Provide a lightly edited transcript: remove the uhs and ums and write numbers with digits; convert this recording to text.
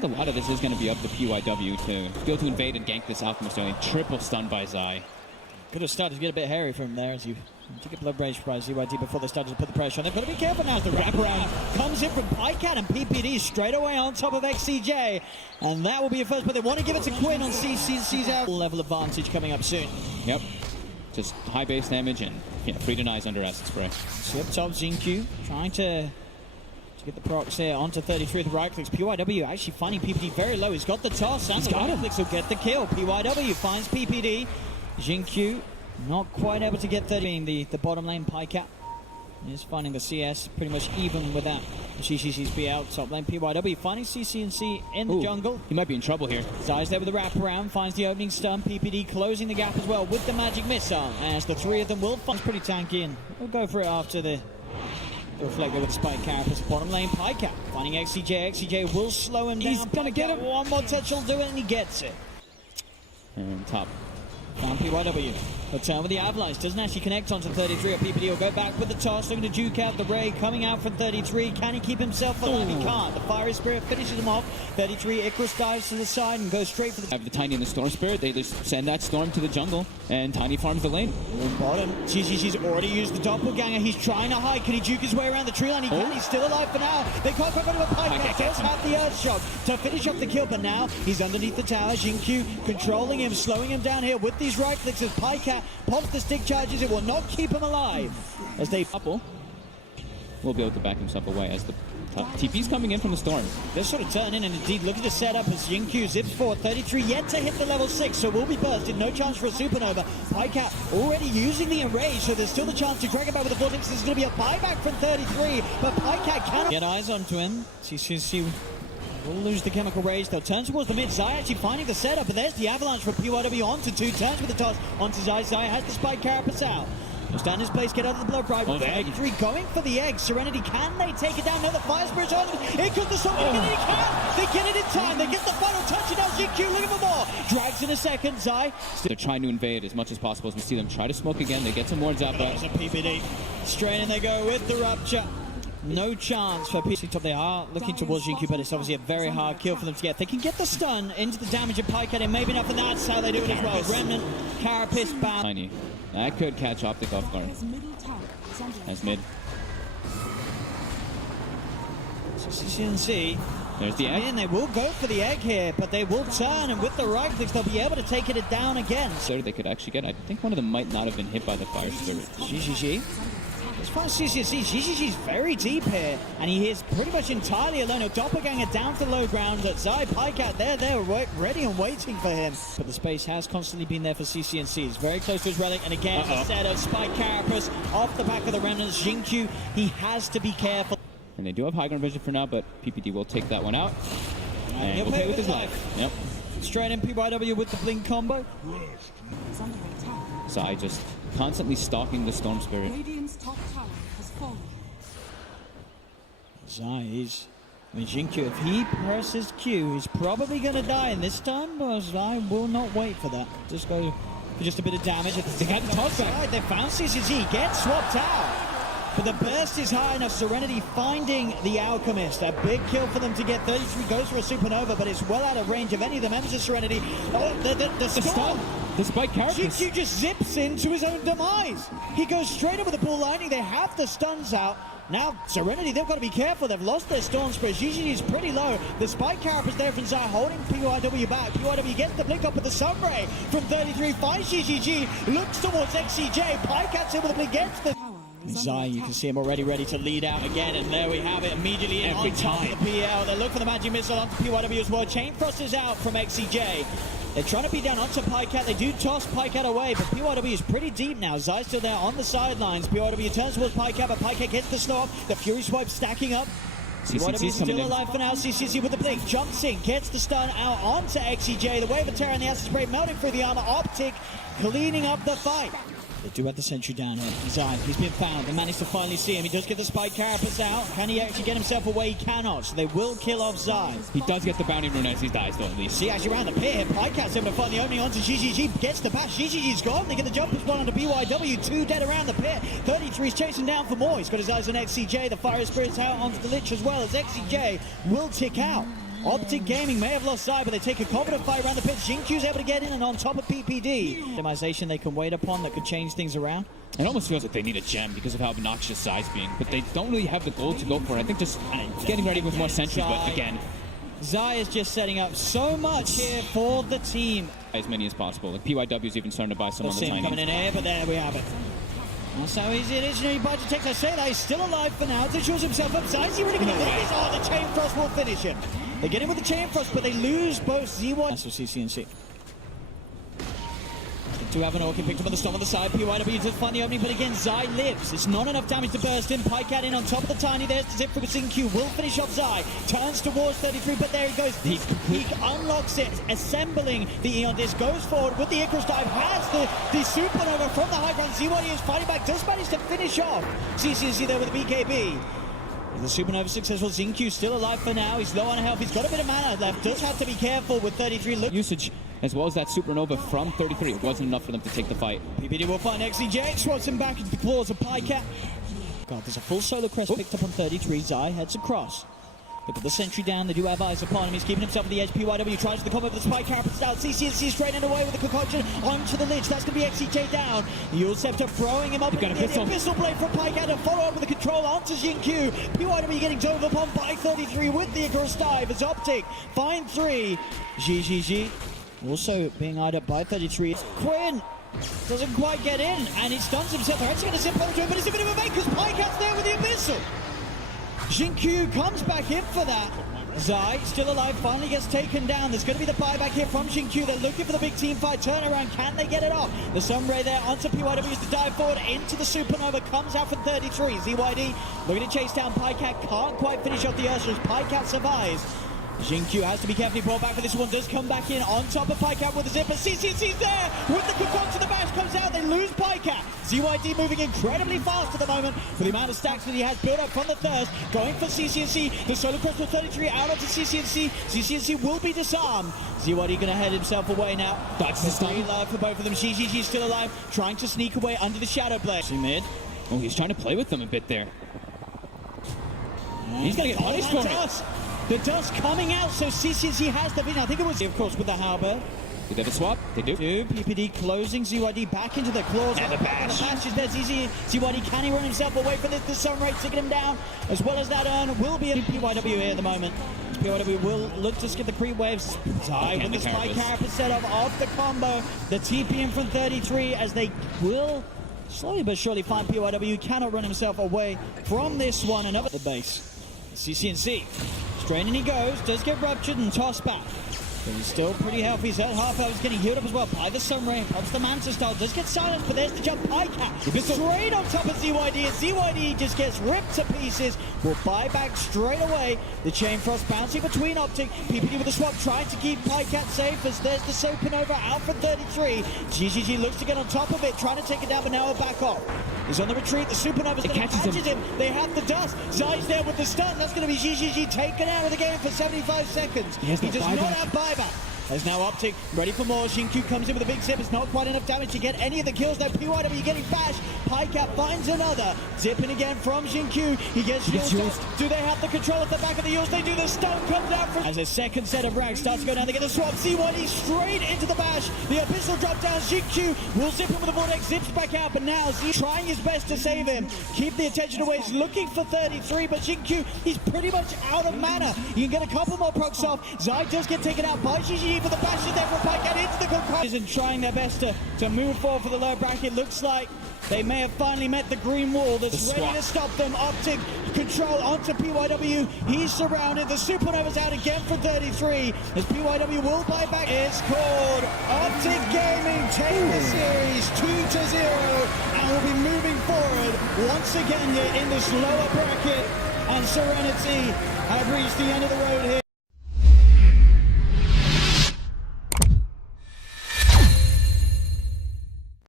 think a lot of this is going to be up to PYW to go to invade and gank this Alchemist early. Triple stun by Zai. Could have started to get a bit hairy from there as you took a blood rage by ZYD before they started to put the pressure on. They've got to be careful now as the wraparound comes in from Pycat and PPD straight away on top of XCJ. And that will be a first, but they want to give it to Quinn on CC's out. Level advantage coming up soon. Yep. Just high base damage and free denies under acid spray. So up top, Xingqiu trying to get the procs here onto 33 with the right clicks. PYW actually finding PPD very low. He's got the toss and the right clicks will get the kill. PYW finds PPD. Xingqiu not quite able to get 30. The bottom lane Pycat is finding the CS pretty much even with that. GGG's be out top lane. PYW finding CCNC in the jungle. He might be in trouble here. Zai's there with the wraparound, finds the opening stun. PPD closing the gap as well with the magic missile. As the three of them will find pretty tanky and we'll go for it after the reflector with the spike carapace. Bottom lane Pycat finding XCJ. XCJ will slow him down. He's gonna get him. One more touch will do it and he gets it. And top. Found PYW. But with the Avalanche, doesn't actually connect onto 33 or PPD. Will go back with the toss, looking to juke out the Ray, coming out from 33. Can he keep himself alive? He can't. The Fiery Spirit finishes him off. 33, Icarus dives to the side and goes straight for the... Have the Tiny and the Storm Spirit, they just send that Storm to the jungle, and Tiny farms the lane. Bottom, GGG's already used the Doppelganger. He's trying to hide. Can he juke his way around the tree line? He can. He's still alive for now. They can't come into a Pycat. Does have the Earth Shock to finish off the kill, but now he's underneath the tower. Xingqiu controlling him, slowing him down here with these right clicks as Pycat pops the stick charges. It will not keep him alive as they couple will be able to back himself away as the TP's coming in from the Storm. They're sort of turning and indeed looking to set up as Xingqiu zips forward. 33 yet to hit the level 6, so will be bursted. No chance for a supernova. Pycat already using the enrage, so there's still the chance to drag him back with the 4-6. There's going to be a buyback from 33, but Pycat cannot get eyes onto him. CCC will lose the chemical rage. They'll turn towards the mid. Zai actually finding the setup, and there's the avalanche from PYW onto 2. Turns with the toss onto Zai. Zai has the spike carapace out. He'll stand his place, get out of the blood right. 3 going for the egg. Serenity, can they take it down? No, the Fire Spirit's on. It comes to something, and he can! They get it in time. They get the final touch, and now Xingqiu looking for more. Drags in a second. Zai. They're trying to invade as much as possible as we see them try to smoke again. They get some more Zappa. There's a PPD. Straight in they go with the rupture. No chance for PC top. They are looking towards Xingqiu, but it's obviously a very hard kill for them to get. They can get the stun into the damage of Pycat, and maybe enough, and that's how they do it as well. Remnant, Carapace, Bound. Tiny. That could catch OpTic off guard. As mid. CCNC. There's the egg. And they will go for the egg here, but they will turn, and with the right clicks, they'll be able to take it down again. So they could actually get. I think one of them might not have been hit by the Fire Spirit. GGG. As far as CCNC, GGG's very deep here, and he is pretty much entirely alone. A Doppelganger down to the low ground. Zai, Pycat, they're ready and waiting for him. But the space has constantly been there for CCNC. He's very close to his relic, and again, the setup, Spike Carapace off the back of the Remnants. Xingqiu, he has to be careful. And they do have high ground vision for now, but PPD will take that one out. And he'll pay with his life. Yep. Straight in PYW with the blink combo. Zai just constantly stalking the Storm Spirit. Zai is... I mean, Xingqiu, if he presses Q, he's probably going to die in this time, but Zai will not wait for that. Just go for just a bit of damage. They get the toss back. They found CCG, gets swapped out. But the burst is high enough. Serenity finding the Alchemist. A big kill for them to get. 33 goes for a supernova, but it's well out of range of any of the members of Serenity. Oh, the stun. The spike carapace. Xingqiu just zips into his own demise. He goes straight over the bull lining. They have the stuns out. Now, Serenity, they've got to be careful. They've lost their Storm Spirit. GGG is pretty low. The spike carapace there from Zai holding PYW back. PYW gets the blink up with the Sunray from 33. Finds GGG. Looks towards XCJ. Pycat's in with the blink. Gets the... Zai, you can see him already ready to lead out again, and there we have it, immediately in on top of the PL. They look for the magic missile onto PYW as well. Chain Frost is out from XCJ. They're trying to beat down onto Pycat. They do toss Pycat away, but PYW is pretty deep now. Zai's still there on the sidelines. PYW turns towards Pycat, but Pycat gets the slow up. The Fury Swipe stacking up. PYW is still alive for now. CCC with the blink. Jumps in, gets the stun out onto XCJ. The Wave of Terror and the Acid Spray melting through the armor. OpTic cleaning up the fight. They do have the sentry down here. Zai, he's been found. They managed to finally see him. He does get the spike carapace out. Can he actually get himself away? He cannot. So they will kill off Zai. He does get the bounty rune as he dies, though, at least. See, actually around the pit here, Pycat's able to find the opening onto GGG. Gets the bash. GGG's gone. They get the jump as well onto BYW. 2 dead around the pit. 33's chasing down for more. He's got his eyes on XCJ. The Fire Spirit's out onto the Lich as well as XCJ will tick out. OpTic Gaming may have lost side, but they take a confident fight around the pit. Jinkyu's able to get in and on top of PPD. Optimization they can wait upon that could change things around. It almost feels like they need a gem because of how obnoxious Zai's being, but they don't really have the gold to go for it. I think just getting ready with more sentries, but again, Zai is just setting up so much here for the team. As many as possible. Like PYW's even starting to buy some on the tiny. Coming in here, but there we have it. That's how easy it is. You know, you budget takes. I say that he's still alive for now. Insures himself up. Zai's really going to live his. Oh, the chain thrust will finish him. They get him with the chain thrust, but they lose both ZY. That's for CCNC. To have an orchid picked up on the stomp on the side. PYW does find the opening, but again, Zai lives. It's not enough damage to burst in. Pycat in on top of the tiny. There's the zip for Xingqiu. Will finish off Zai. Turns towards 33, but there he goes. He unlocks it, assembling the Eon Disc. Goes forward with the Icarus dive. Has the supernova from the high ground. ZYD is fighting back. Does manage to finish off CCNC there with the BKB. The supernova successful. Xingqiu still alive for now. He's low on health. He's got a bit of mana left. Does have to be careful with 33. Look. Usage as well as that supernova from 33. It wasn't enough for them to take the fight. PPD will find XCJ. Swats him back into the claws of Pycat. God, there's a full solar crest picked up on 33. Zai heads across. Look at the sentry down. They do have eyes upon him. He's keeping himself at the edge. PYW tries the combo with the spike carpets out. CCNC straight and away with the concoction onto the ledge. That's going to be XCJ down. Yule Scepter throwing him up. Got a Abyssal Blade from Pycat to follow up with the control onto Xingqiu. PYW getting dove upon by 33 with the Icarus dive as OpTic find 3. GGG. Also being eyed up by 33. Quinn doesn't quite get in, and he stuns himself. They're actually going to zip over to him, but it's a bit of a fake because Pycat's there with the Abyssal. Xingqiu comes back in for that. Zai, still alive, finally gets taken down. There's going to be the buyback here from Xingqiu. They're looking for the big team fight turnaround. Can they get it off? The Sunray there onto PYW is the dive forward into the supernova. Comes out from 33. ZYD looking to chase down Pycat. Can't quite finish off the Ursus. Pycat survives. Xingqiu has to be carefully brought back for this one. Does come back in on top of Pycat with the zipper. CCNC's there with the control to the bash. Comes out. They lose Pycat. ZYD moving incredibly fast at the moment for the amount of stacks that he has built up from the thirst. Going for CCNC. The Solar Crest with 33 out onto CCNC. CCNC will be disarmed. ZYD going to head himself away now. That's the stun. Alive for both of them. GGG still alive. Trying to sneak away under the Shadow Blade. Mid. Oh, he's trying to play with them a bit there. He's going to get punished for it. The dust coming out, so CCNC has the vision. I think it was, of course, with the halberd. Did they have a swap? They do. PPD closing ZYD back into the claws. And the bash. The bash is there. ZYD, can he run himself away from this? The Sunray taking him down, as well as that urn will be in PYW here at the moment. PYW will look to skip the creep waves. Zai with the spike carapace set up off the combo. The TP in from 33 as they will slowly but surely find PYW. Cannot run himself away from this one. Another the base. CCNC. Straining he goes, does get ruptured and tossed back. But he's still pretty healthy. He's at half health. He's getting healed up as well by the Sunray. Pops the Manta style. Does get silenced, but there's the jump. Pycat straight on top of ZYD. And ZYD just gets ripped to pieces. Will buy back straight away. The chain frost bouncing between OpTic. PPD with a swap trying to keep Pycat safe as there's the supernova out for 33. GGG looks to get on top of it, trying to take it down, but now will back off. He's on the retreat. The supernova's going to catch him. They have the dust. Zai's there with the stun. That's going to be GGG taken out of the game for 75 seconds. He does not have buyback. There's now OpTic ready for more. Xingqiu comes in with a big zip. It's not quite enough damage to get any of the kills. Though PYW getting bashed. Pycat finds another. Zipping again from Xingqiu. He gets used. Do they have the control at the back of the Yules? They do. The stun comes out from... As a second set of ranks starts to go down, they get the swap. ZYD straight into the bash. The Abyssal drop down. Xingqiu will zip him with the vortex. Zips back out, but now he's trying his best to save him. Keep the attention away. He's looking for 33, but Xingqiu, he's pretty much out of mana. You can get a couple more procs off. Zai does get taken out by GGG, but the bash is there for Pycat into the concoction. And trying their best to move forward for the low bracket. Looks like they may have finally met the green wall that's ready to stop them. OpTic control onto PYW. He's surrounded. The supernova's out again for 33. As PYW will buy back. It's called OpTic Gaming. Take the series 2-0. And we'll be moving forward once again here in this lower bracket. And Serenity have reached the end of the road here.